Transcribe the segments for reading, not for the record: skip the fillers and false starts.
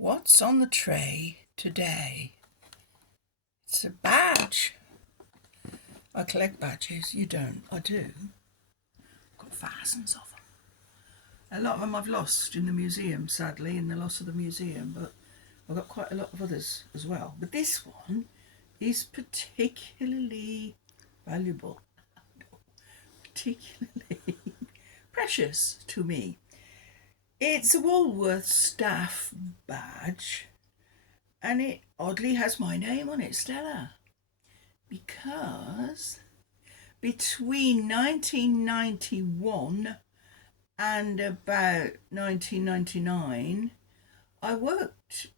What's on the tray today? It's a badge. I collect badges. You don't. I do. I've got thousands of them. A lot of them I've lost in the museum, sadly, in the loss of the museum, but I've got quite a lot of others as well. But this one is particularly valuable, particularly precious to me. It's a Woolworths staff badge, and it oddly has my name on it, Stella, because between 1991 and about 1999, I worked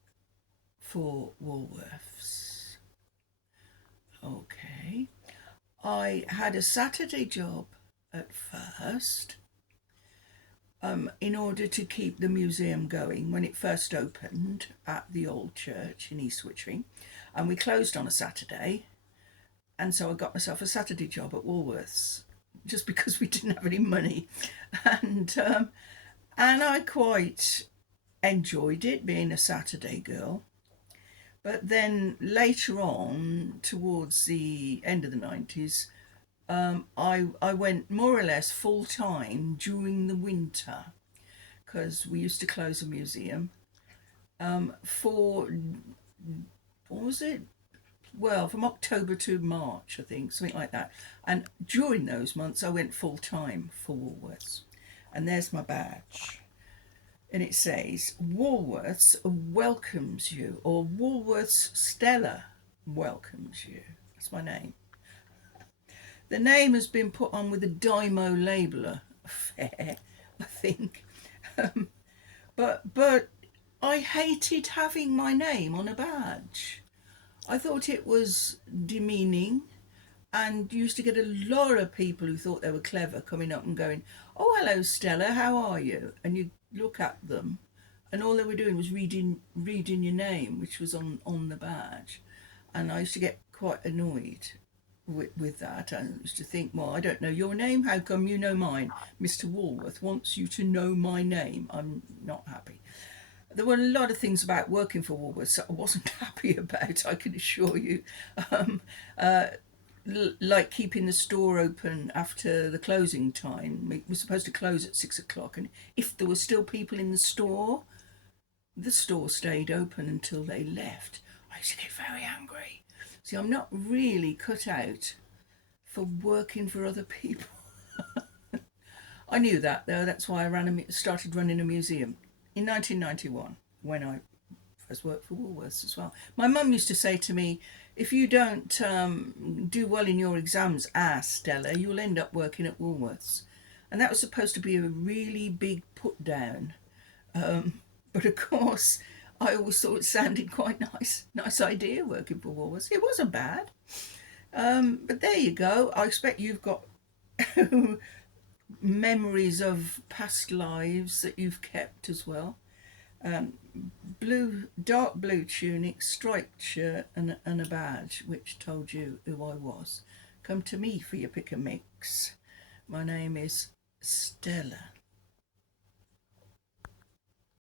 for Woolworths. Okay. I had a Saturday job at first, in order to keep the museum going when it first opened at the old church in East Wittering, and we closed on a Saturday, and so I got myself a Saturday job at Woolworths just because we didn't have any money, and I quite enjoyed it being a Saturday girl. But then later on, towards the end of the 90s, I went more or less full time during the winter because we used to close a museum for, what was it? Well, from October to March, I think, something like that. And during those months, I went full time for Woolworths. And there's my badge. And it says, Woolworths welcomes you, or Woolworths Stella welcomes you. That's my name. The name has been put on with a Dymo labeler affair, I think. But I hated having my name on a badge. I thought it was demeaning, and used to get a lot of people who thought they were clever coming up and going, "Oh, hello, Stella, how are you?" And you look at them, and all they were doing was reading your name, which was on the badge. And I used to get quite annoyed with that. I used to think, well, I don't know your name. How come you know mine? Mr. Woolworth wants you to know my name. I'm not happy. There were a lot of things about working for Woolworths that I wasn't happy about, I can assure you. Um, uh, like keeping the store open after the closing time. We were supposed to close at 6 o'clock, and if there were still people in the store stayed open until they left. I used to get very angry. See, I'm not really cut out for working for other people. I knew that though. That's why I started running a museum in 1991 when I first worked for Woolworths as well. My mum used to say to me, "If you don't do well in your exams, Stella, you'll end up working at Woolworths." And that was supposed to be a really big put down. But of course, I always thought it sounded quite nice. Nice idea working for Woolworths. It wasn't bad. But there you go. I expect you've got memories of past lives that you've kept as well. Dark blue tunic, striped shirt, and a badge which told you who I was. Come to me for your pick and mix. My name is Stella.